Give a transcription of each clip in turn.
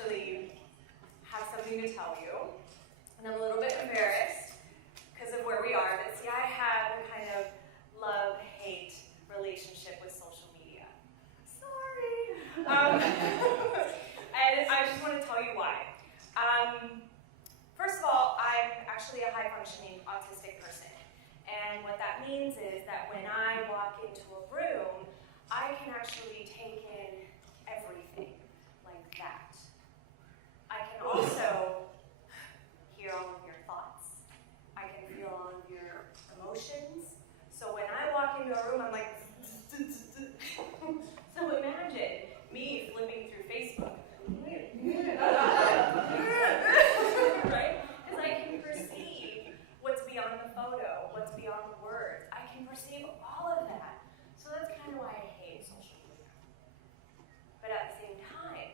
actually have something to tell you, and I'm a little bit embarrassed because of where we are, but see, I have a kind of love-hate relationship with social media. Sorry. And I just want to tell you why. First of all, I'm actually a high-functioning autistic person. And what that means is that when I walk into a room, I can actually take in everything like that. I can also hear all of your thoughts. I can feel all of your emotions. So when I walk into a room, I'm like, so imagine me flipping through Facebook. Right? Because I can perceive what's beyond the photo, what's beyond the words. I can perceive all of that. So that's kind of why I hate social media. But at the same time,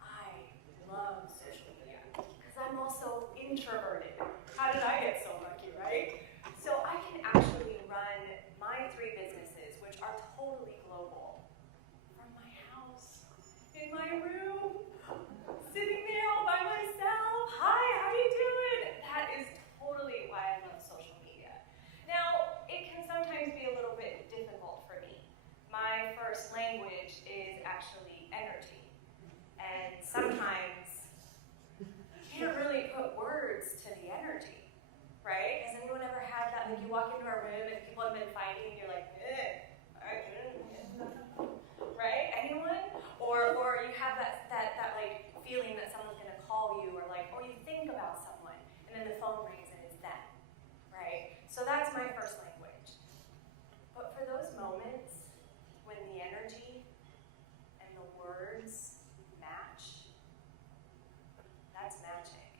I love social media because I'm also introverted. How did I get so lucky, right? So I can actually run my 3 businesses, which are totally global, from my house, in my room, sitting there all by myself. Hi, how you doing? That is totally why I love social media. Now, it can sometimes be a little bit difficult for me. My first language is actually energy. And sometimes you can't really put words to the energy, right? Has anyone ever had that? Like you walk into a room and people have been fighting and you're like, right? Anyone? Or you have that like feeling that someone's gonna call you, or you think about someone and then the phone rings and it's them, right? So that's my first language. But for those moments when the energy and the words match, that's magic.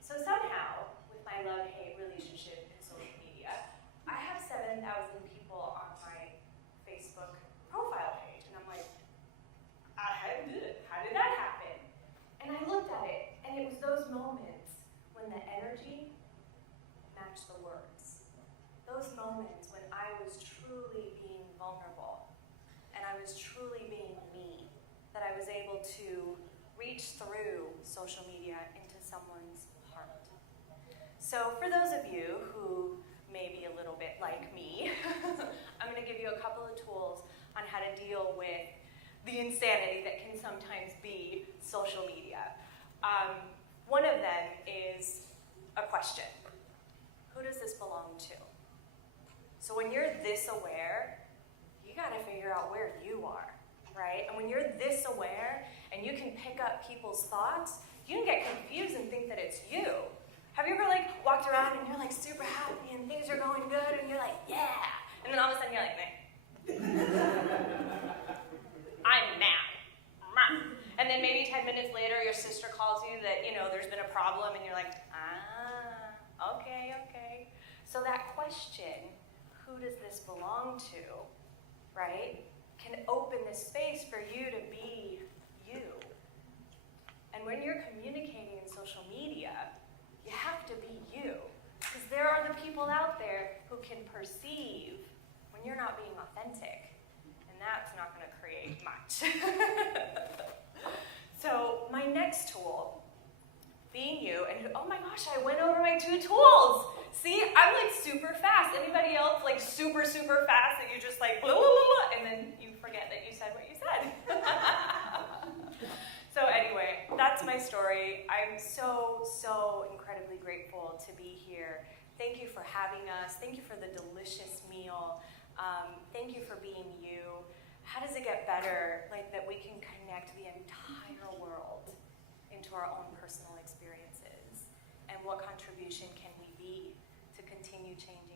So somehow, with my love-hate relationship in social media, I have 7,000 people on my Facebook profile page, and I'm like, how did that happen? And I looked at it, and it was those moments when the energy matched the words. Those moments when I was truly being vulnerable, and I was truly being me, that I was able to reach through social media into someone's heart. So for those of you who may be a little bit like me, I'm going to give you a couple of tools on how to deal with the insanity that can sometimes be social media. One of them is a question. Who does this belong to? So when you're this aware, you got to figure out where you are, right? And when you're this aware and you can pick up people's thoughts, you can get confused and think that it's you. Have you ever walked around and you're super happy and things are going good and you're like, yeah, and then all of a sudden you're like, I'm mad. And then maybe 10 minutes later your sister calls you that, there's been a problem and you're like, okay. So that question, who does this belong to, right, can open this space for you to be you. And when you're communicating in social media, you have to be you. Because there are the people out there who can perceive when you're not being authentic. And that's not going to create much. So my next tool, being you, and oh my gosh, I went over my 2 tools. See, I'm super fast. Anybody else super, super fast that you just blah, blah, blah, blah, and then you forget that you said what you said. So anyway, that's my story. I'm so, so incredibly grateful to be here. Thank you for having us. Thank you for the delicious meal. Thank you for being you. How does it get better, that we can connect the entire world into our own personal experiences? And what contribution can we be to continue changing